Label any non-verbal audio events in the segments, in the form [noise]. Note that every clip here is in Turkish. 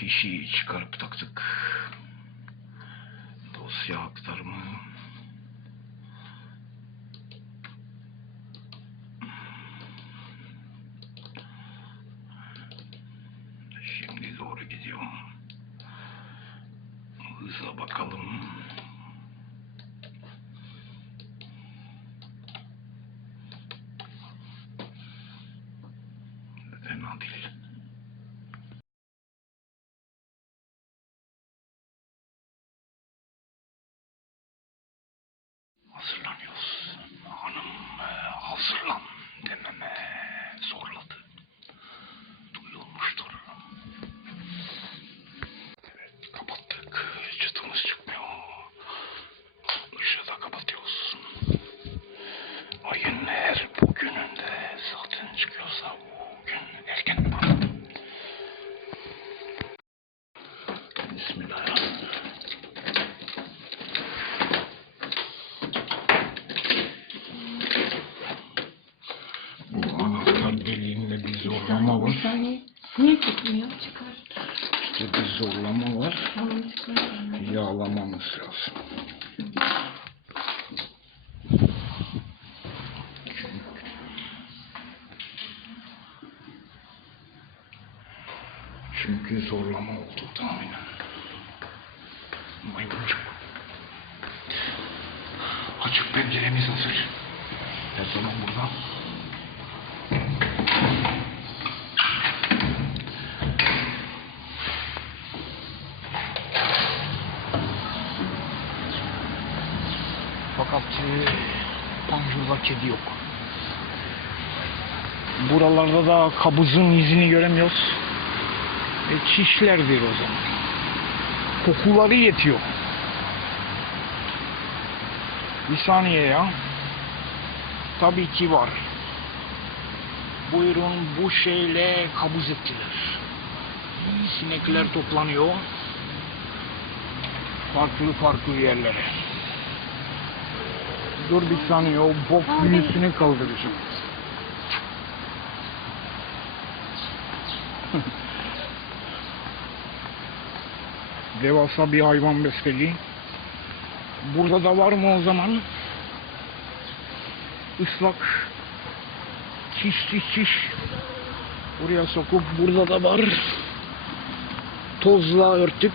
fişi çıkarıp taktık. Dosya aktarımı. Şimdi doğru gidiyorum. Hızla bakalım. Fena değil. Hazırlanıyoruz. Hanım e, hazırlan dememe zorladı. Duyulmuştur. Evet kapattık. Çıtımız çıkmıyor. Işığı da kapatıyoruz. Ayın her bugününde zaten çıkıyorsa o gün erken kapatalım. Bismillahirrahmanirrahim. Bu anahtar deliğinde bir zorlama var. Bir saniye. Niye çıkmıyor? Çıkar. İşte bir zorlama var. Tamam çıkar. Yağlamamız lazım. Çünkü zorlama oldu tahminen. Maymuncuk. Açık penceremiz hazır. Her zaman burada. Fakat e, panjurda kedi yok. Buralarda da kabızın izini göremiyoruz. E, çişlerdir o zaman. Kokuları yetiyor. Bir saniye ya. Tabii ki var. Buyurun bu şeyle kabız ettiler. Sinekler toplanıyor. Farklı farklı yerlere. Dur bir saniye o bok Abi. büyüsünü kaldıracağım. [laughs] Devasa bir hayvan besledi. Burada da var mı o zaman? Islak çiş çiş çiş. Buraya sokup burada da var. Tozla örtük.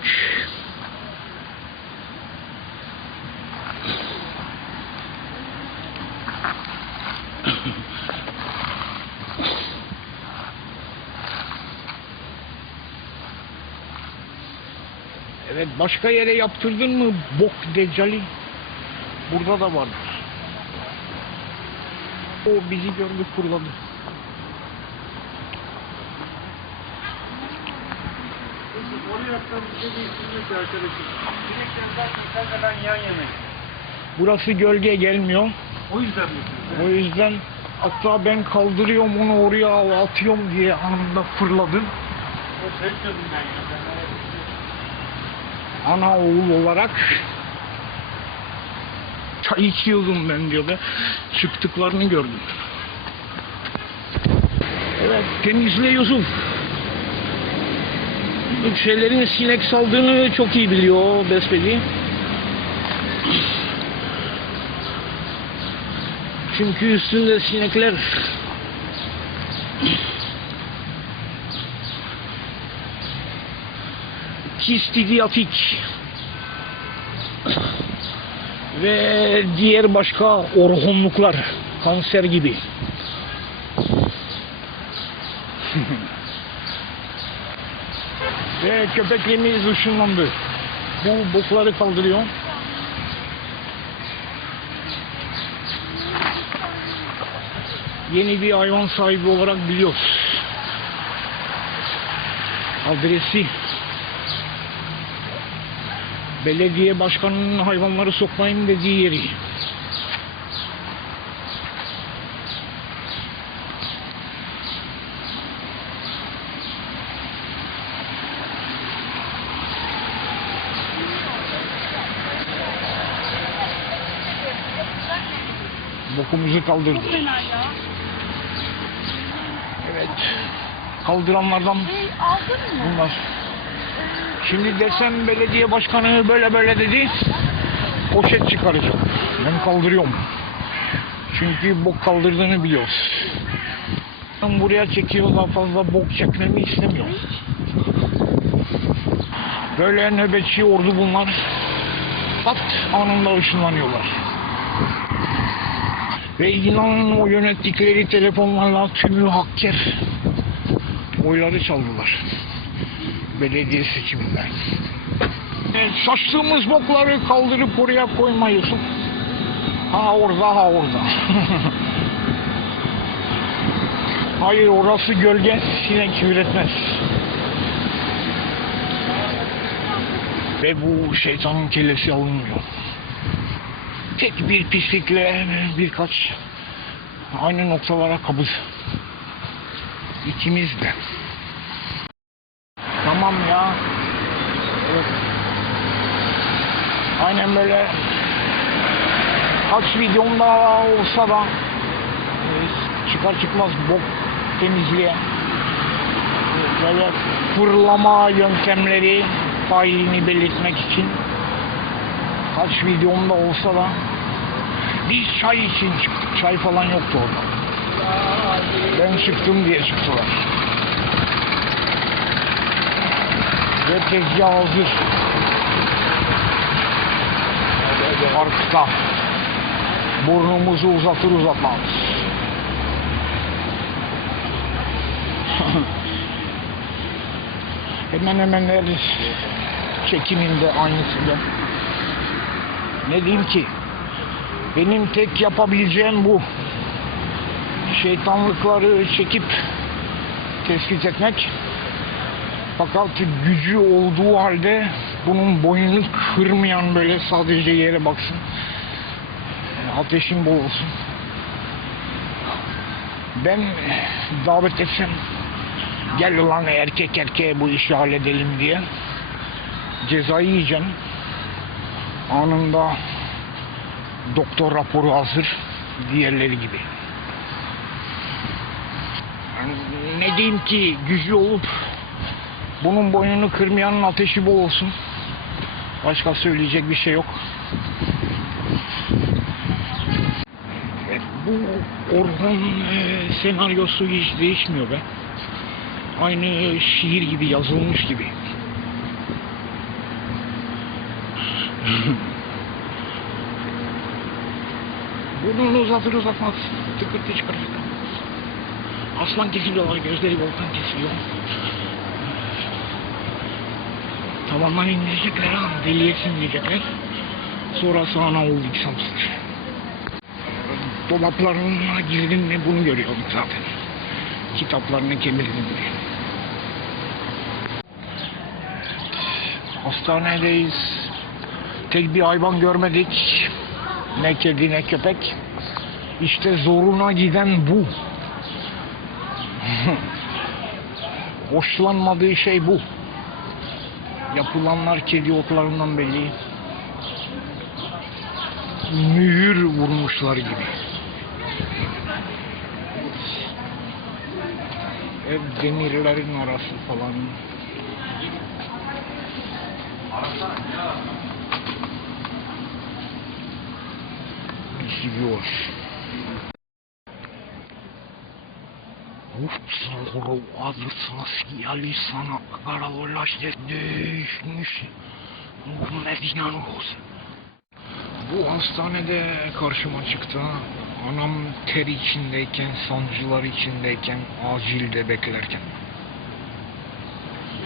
Evet başka yere yaptırdın mı bok decali? Burada da var. O bizi gördü fırladı. Burası gölge gelmiyor. O yüzden mi? O yüzden hatta ben kaldırıyorum onu oraya atıyorum diye anında fırladım. O ses yüzünden ya. Ana oğul olarak çay içiyordum ben diyor be. Çıktıklarını gördüm. Evet temizle Yusuf. Bu şeylerin sinek saldığını çok iyi biliyor o besbelli. Çünkü üstünde sinekler kistidiatik ve diğer başka orhonluklar kanser gibi. ve köpeklerimiz ışınlandı. Bu bokları kaldırıyor. Yeni bir hayvan sahibi olarak biliyoruz. Adresi belediye başkanının hayvanları sokmayın dediği yeri. Bokumuzu kaldırdı. Fena ya. Evet. Kaldıranlardan Hey aldın mı? bunlar. Şimdi desem belediye başkanı böyle böyle dedi. Poşet çıkaracağım. Ben kaldırıyorum. Çünkü bok kaldırdığını biliyoruz. Ben buraya çekiyor daha fazla bok çekmemi istemiyorum. Böyle nöbetçi ordu bunlar. Pat anında ışınlanıyorlar. Ve inanın o yönettikleri telefonlarla tümü hakker oyları çaldılar. Belediye seçiminden. E, Saçtığımız bokları kaldırıp oraya koymayıyorsun. Ha orada ha orada. [laughs] Hayır orası gölge sinek üretmez. Ve bu şeytanın kellesi alınmıyor. Tek bir pislikle birkaç aynı noktalara kabız. İkimiz de. Tamam ya. Evet. Aynen böyle kaç videomda olsa da çıkar çıkmaz bok temizliğe böyle fırlama yöntemleri failini belirtmek için kaç videomda olsa da biz çay için çıktık. Çay falan yoktu orada. Ben çıktım diye çıktılar. Tezgah hazır. Arkta. Burnumuzu uzatır uzatmaz. [laughs] hemen hemen her çekiminde aynısıyla. Ne diyeyim ki? Benim tek yapabileceğim bu. Şeytanlıkları çekip tespit etmek. Fakat gücü olduğu halde bunun boynunu kırmayan böyle sadece yere baksın. Ateşin bol olsun. Ben davet etsem gel ulan erkek erkeğe bu işi halledelim diye cezayı yiyeceğim. Anında doktor raporu hazır diğerleri gibi. Ne diyeyim ki gücü olup bunun boynunu kırmayanın ateşi bol olsun. Başka söyleyecek bir şey yok. E, Bu Orhun e, senaryosu hiç değişmiyor be. Aynı şiir gibi yazılmış gibi. Burnunu uzatır uzatmaz tıkırtı çıkaracak. Aslan kesiliyorlar, gözleri volkan kesiliyor. Tavandan indirecekler ha, deliyesin diyecekler. Sonra sağına oldu samsır. Dolaplarına girdim mi bunu görüyordum zaten. Kitaplarını kemirdim diye. Hastanedeyiz. Tek bir hayvan görmedik. Ne kedi ne köpek. İşte zoruna giden bu. [laughs] Hoşlanmadığı şey bu. Yapılanlar kedi otlarından belli. Mühür vurmuşlar gibi. Ev demirlerin arası falan. Ups, adrısına siyali sana karalarlaştı düşmüş. Medinanos. Bu hastanede karşıma çıktı. Anam ter içindeyken, sancılar içindeyken, acilde beklerken.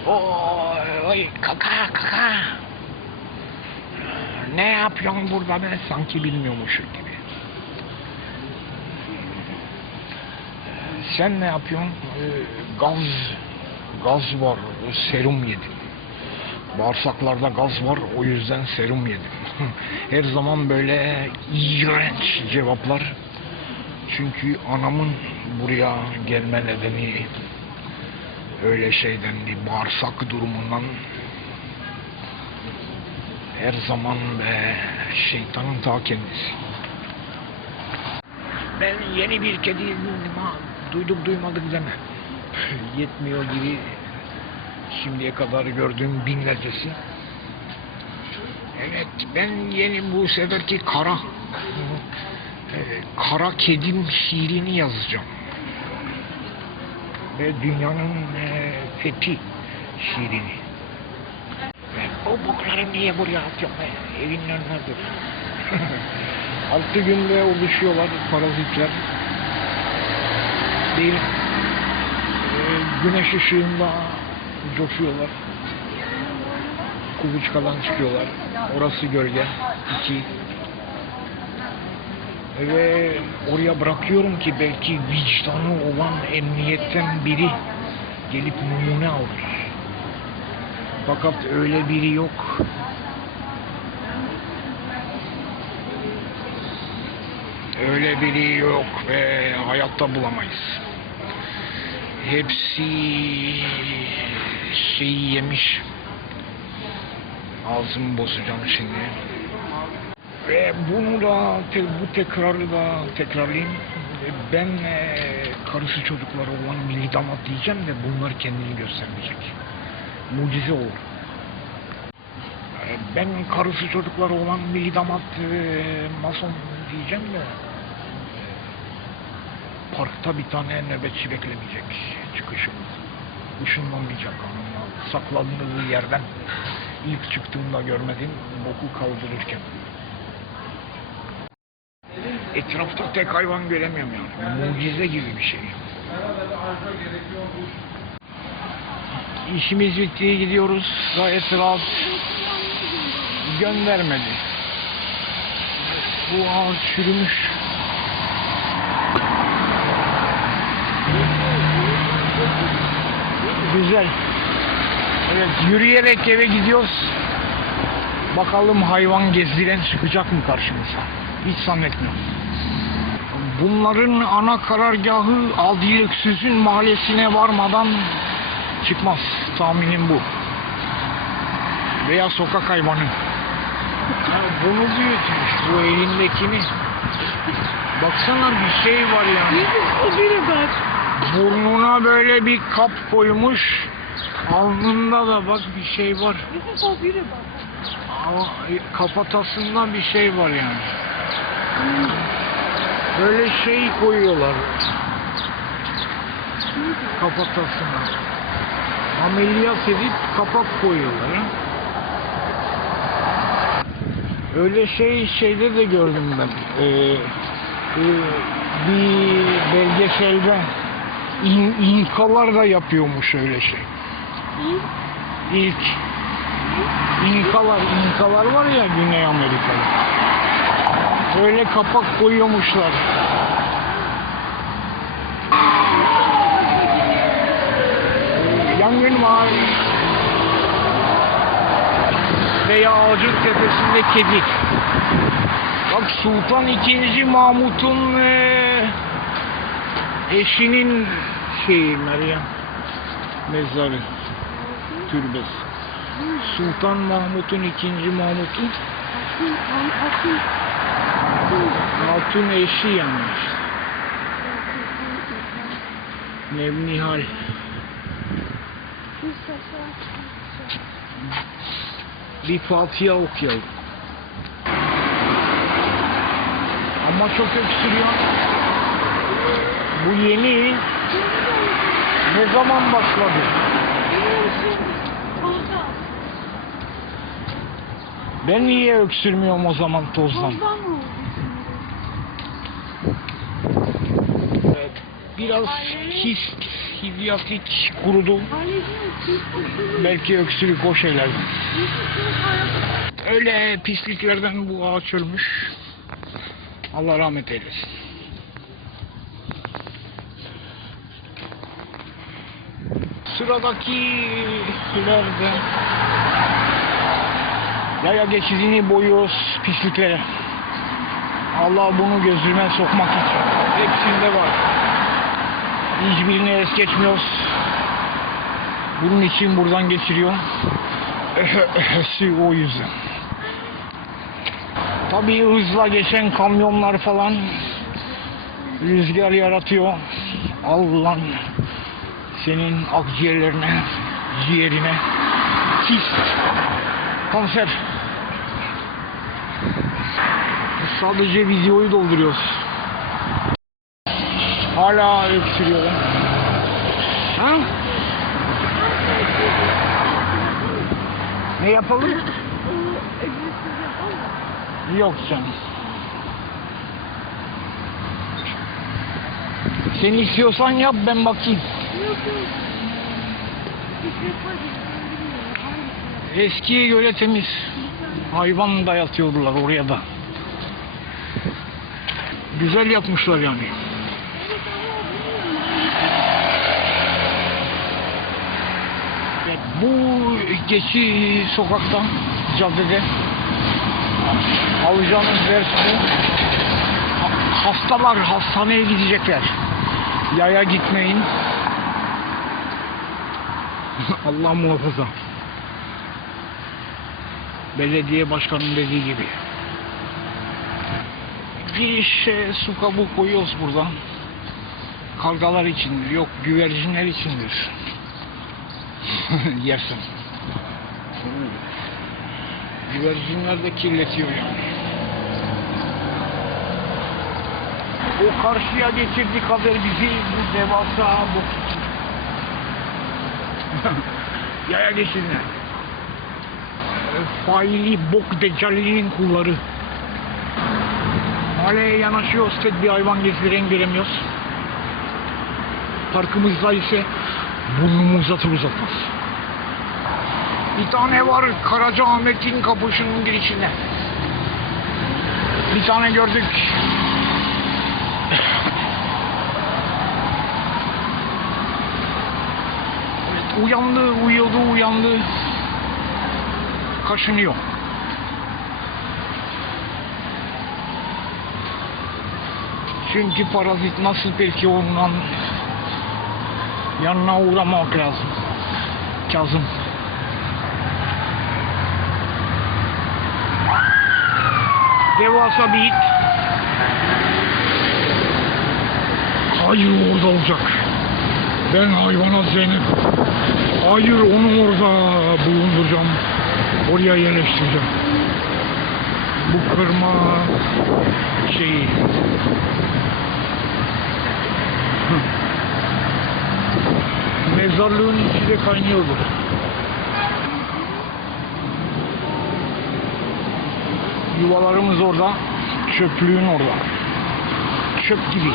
Oy, oy, kaka, kaka. Ne yapıyorsun burada ben sanki bilmiyormuşum gibi. Sen ne yapıyorsun? Ee, gaz, gaz var, serum yedim. Bağırsaklarda gaz var, o yüzden serum yedim. [laughs] Her zaman böyle iğrenç cevaplar. Çünkü anamın buraya gelme nedeni öyle şeyden bir bağırsak durumundan her zaman be şeytanın ta kendisi. Ben yeni bir kedi ha, duyduk duymadık deme. [laughs] Yetmiyor gibi Şimdiye kadar gördüğüm binlercesi. Evet ben yeni bu seferki kara e, kara kedim şiirini yazacağım. Ve dünyanın e, fethi şiirini. Ve o bokları niye buraya atıyorsun be? Evin önüne. [laughs] Altı günde oluşuyorlar parazitler. Bir e, güneş ışığında coşuyorlar. Kuluçkadan çıkıyorlar. Orası gölge. İki. Ve oraya bırakıyorum ki belki vicdanı olan emniyetten biri gelip numune alır. Fakat öyle biri yok. Öyle biri yok ve hayatta bulamayız. Hepsi şeyi yemiş. Ağzımı bozacağım şimdi. Ve bunu da te- bu tekrarı da tekrarlayayım. Ben e, karısı çocukları olan milli damat diyeceğim de bunlar kendini göstermeyecek. Mucize olur. E, Ben karısı çocukları olan milli damat e, mason diyeceğim de e, bir tane nöbetçi beklemeyecek çıkışımız. Işınlanmayacak ama saklandığı yerden ilk çıktığımda görmedim boku kaldırırken. Etrafta tek hayvan göremiyorum yani. Mucize gibi bir şey. İşimiz bitti gidiyoruz. Gayet rahat. Göndermedi. Bu ağaç çürümüş. Güzel. Evet yürüyerek eve gidiyoruz. Bakalım hayvan gezdiren çıkacak mı karşımıza? Hiç zannetmiyorum. Bunların ana karargahı Adil Öksüz'ün mahallesine varmadan çıkmaz. Tahminim bu. Veya sokak hayvanı. Ha, bunu büyütmüş bu elindekini. Baksana bir şey var yani. O biri bak. Burnuna böyle bir kap koymuş. Alnında da bak bir şey var. Ama kafatasında bir şey var yani. Böyle şey koyuyorlar kafatasına. Ameliyat edip kapak koyuyorlar. Öyle şey şeyde de gördüm ben. Ee, e, bir belgeselde İn, İnkalar da yapıyormuş öyle şey. İlk İnkalar, İnkalar var ya Güney Amerika'da. Böyle kapak koyuyormuşlar. Yangın var. Veya ağacın tepesinde kedi. Bak Sultan II. Mahmut'un eee, eşinin şeyi Meryem mezarı türbesi. Sultan Mahmut'un ikinci Mahmut'un hatun eşi yanmış. Nevnihal. Bir Fatiha okuyalım. Ama çok öksürüyor. Bu yeni ne zaman başladı? Ben niye öksürmüyorum o zaman tozdan? Evet, Biraz his, hidyatik kurudu. Belki öksürük o şeylerden. Öyle pisliklerden bu ağaç ölmüş. Allah rahmet eylesin. Sıradakilerde yaya geçidini boyuyoruz pisliklere. Allah bunu gözüme sokmak için. Hepsinde var. Hiçbirini es geçmiyoruz. Bunun için buradan geçiriyor. [laughs] o yüzden. Tabii hızla geçen kamyonlar falan rüzgar yaratıyor. Allah senin akciğerlerine ciğerine. Kist, kanser. Sadece videoyu dolduruyoruz. Hala öksürüyorum. Ha? Ne yapalım? Yok canım. Sen istiyorsan yap ben bakayım. Eskiye göre temiz. Hayvan da yatıyordular oraya da. Güzel yapmışlar yani. Bu geçi sokaktan, caddede alacağınız ders Hastalar hastaneye gidecekler. Yaya gitmeyin. Allah muhafaza. Belediye başkanının dediği gibi. Girişe su kabuğu koyuyoruz burada. Kargalar içindir, yok güvercinler içindir. [laughs] Yersin. Güvercinler de kirletiyor yani. O karşıya geçirdi kader bizi bu devasa için. [laughs] Yaya geçirdiler. E, Faili bok deccalinin kulları. Mahalleye yanaşıyoruz tek bir hayvan gezdiren göremiyoruz. Parkımızda ise burnumuzu uzatır uzatmaz. Bir tane var Karacaahmet'in kapısının girişinde. Bir tane gördük. Evet, uyandı, uyuyordu, uyandı. Kaşınıyor. Çünkü parazit nasıl peki ondan yanına uğramak lazım. Kazım. Devasa bir it. Hayır orada olacak. Ben hayvana Zeynep. Hayır onu orada bulunduracağım. Oraya yerleştireceğim. Bu kırma şeyi. Mezarlığın içi de kaynıyordu. Yuvalarımız orada, çöplüğün orada. Çöp gibi.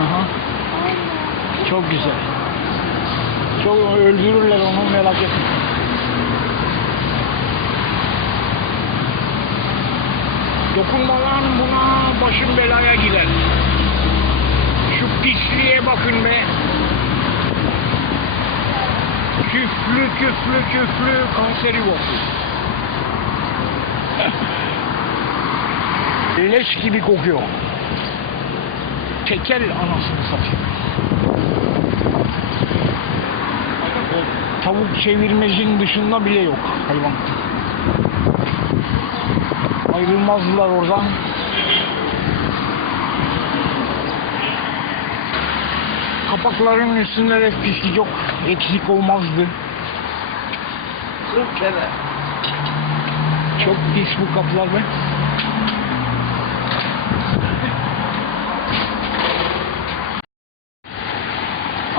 Aha. Çok güzel. Çok öldürürler onu merak etme. Dokunmadan buna başın belaya girer. Şu pisliğe bakın be. Küflü küflü küflü kanseri bu. Leş gibi kokuyor. Tekel anasını satayım. Tavuk çevirmecin dışında bile yok hayvan. Ayrılmazdılar oradan. Kapakların üstünde de pislik yok. Eksik olmazdı. Çok pis bu kapılar be.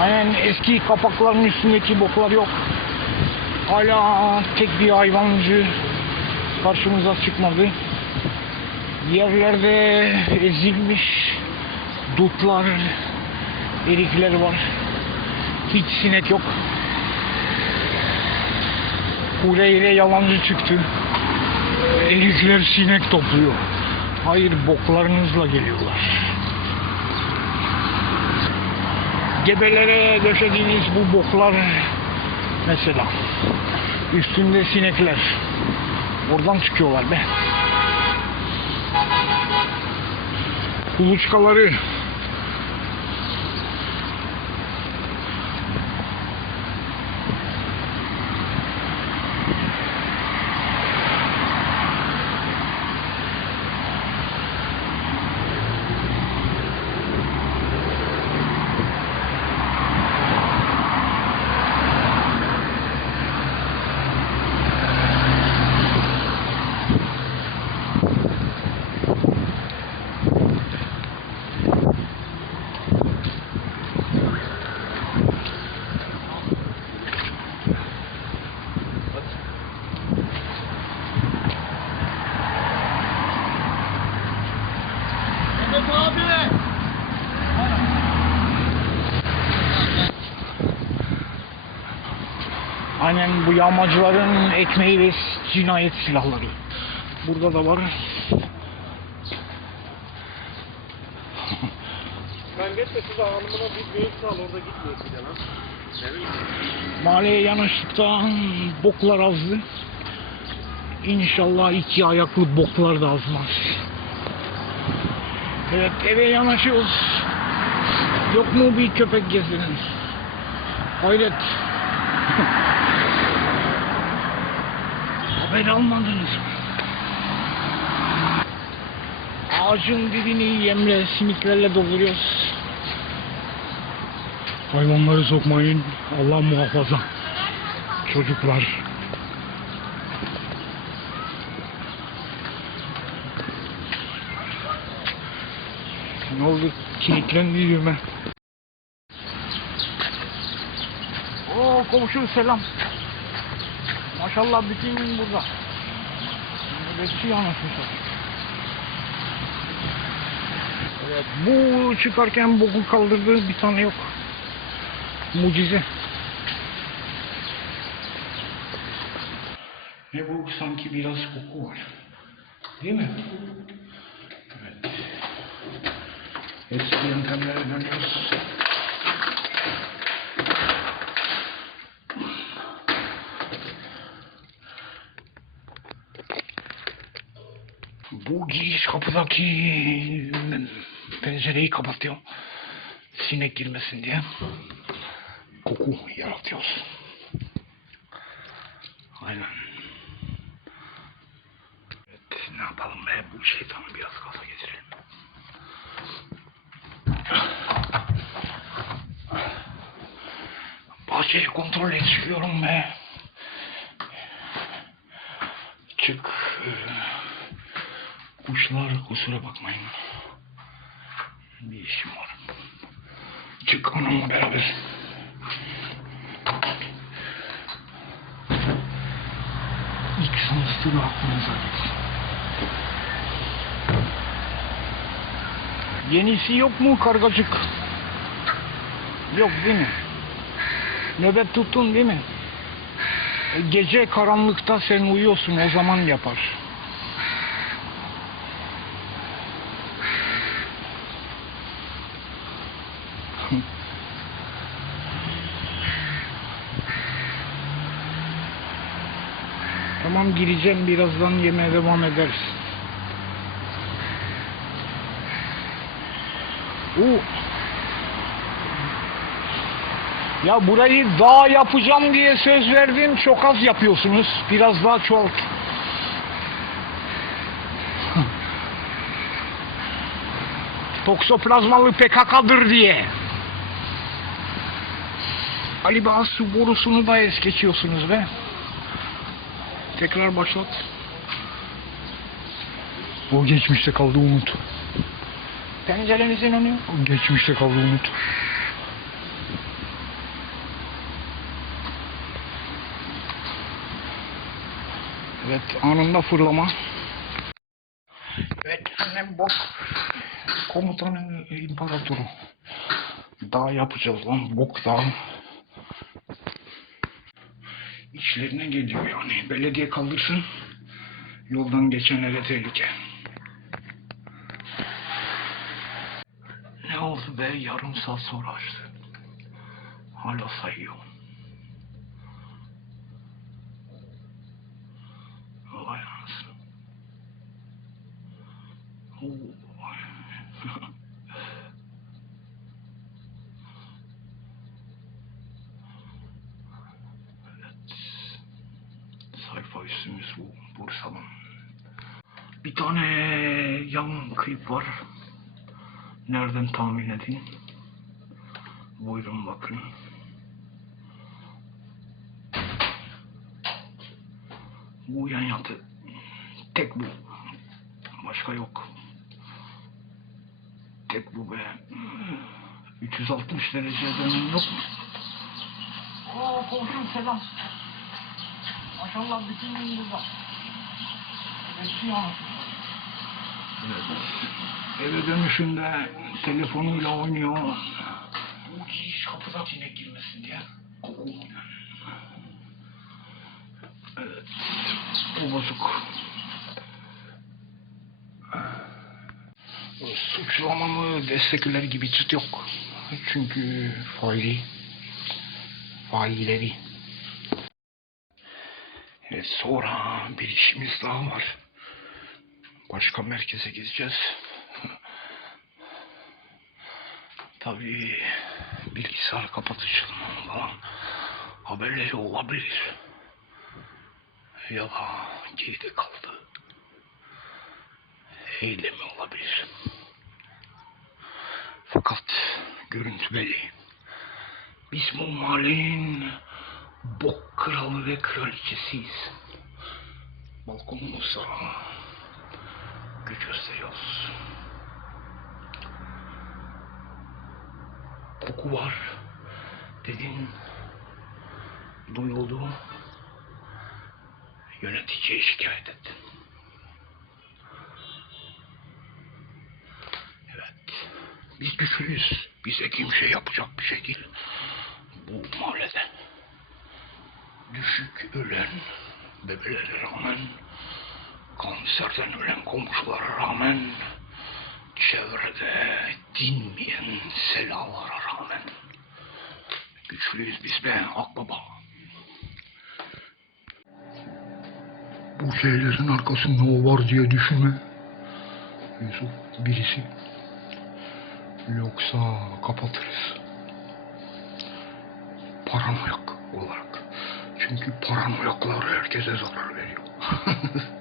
Aynen eski kapakların üstündeki boklar yok. Hala tek bir hayvancı karşımıza çıkmadı. Yerlerde ezilmiş dutlar, erikler var. Hiç sinek yok. Hureyre yalancı çıktı. Erikler sinek topluyor. Hayır boklarınızla geliyorlar. Gebelere döşediğiniz bu boklar mesela üstünde sinekler oradan çıkıyorlar be. Kuluçkaları Aynen bu yağmacıların ekmeği ve cinayet silahları. Burada da var. Ben gitme size hanımına bir büyük sal orada gitmiyor bir yana. Ne bileyim. Mahalleye yanaştıkta boklar azdı. İnşallah iki ayaklı boklar da azmaz. Evet eve yanaşıyoruz. Yok mu bir köpek gezinin? Hayret. [laughs] Haber almadınız mı? Ağacın dibini yemle simitlerle dolduruyoruz. Hayvanları sokmayın. Allah muhafaza. Çocuklar. Ne oldu? Kilitlendi yüzüme. Oo komşu selam. Maşallah bütün gün burada. Nöbetçi anasını Evet, bu çıkarken boku kaldırdığı bir tane yok. Mucize. Ne bu sanki biraz koku var. Değil mi? Evet. Eski yöntemlere dönüyoruz. Bu giriş kapıdaki pencereyi kapatıyor. Sinek girmesin diye koku yaratıyoruz. Aynen. Evet, ne yapalım be bu şeytanı biraz gaza getirelim. Bahçeyi kontrol et çıkıyorum be. Çık. Ee, Kuşlar kusura bakmayın. Bir işim var. Çık onunla beraber. İlk sanatını aklınıza getir. Yenisi yok mu kargacık? Yok değil mi? Nöbet tuttun değil mi? E, Gece karanlıkta sen uyuyorsun o zaman yapar. [laughs] Tamam gireceğim birazdan yemeğe devam ederiz. Oo. Ya burayı dağ yapacağım diye söz verdim çok az yapıyorsunuz. Biraz daha çoğalt. [laughs] Toksoplazmalı PKK'dır diye. Ali Bağ su borusunu da es geçiyorsunuz be. Tekrar başlat. O geçmişte kaldı umut. Pencerenizin önü. O geçmişte kaldı umut. Evet anında fırlama. Evet annem bak. Komutanın imparatoru. Dağ yapacağız lan bok dağı. İçlerine geliyor yani. Belediye kaldırsın. Yoldan geçenlere tehlike. Ne oldu be? Yarım saat sonra açtı. Hala sayıyor. Vay anasını. Üstümüz bu. Bursa'nın. Bir tane yan kayıp var. Nereden tahmin edeyim? Buyurun bakın. Bu yan yatı. Tek bu. Başka yok. Tek bu be. 360 derece dönüm yok mu? Oo komşum selam. Maşallah bütün gün burada. Bekliyor Evet. Eve dönüşünde telefonuyla oynuyor. Bu giriş kapıda sinek girmesin diye. Koku. Evet. Bu bozuk. Suçlamamı destekler gibi çıt yok. Çünkü faili, failleri. Evet, sonra bir işimiz daha var. Başka merkeze gideceğiz. Tabii bilgisayar kapatışının falan haberleri olabilir. Ya da geride kaldı. Eylemi olabilir. Fakat görüntü belli. Biz bok kralı ve kraliçesiyiz. Balkonumuzda güç gösteriyoruz. Koku var dedin. Duyuldu. Yöneticiye şikayet ettin. Evet. Biz güçlüyüz. Bize kimse yapacak bir şey değil. Bu mahallede. Düşük ölen bebelere rağmen, kanserden ölen komşulara rağmen, çevrede dinmeyen selalara rağmen güçlüyüz biz be akbaba. Bu şeylerin arkasında o var diye düşünme. Yusuf birisi. Yoksa kapatırız. Paranoyak. Çünkü paranoyaklar herkese zarar veriyor. [laughs]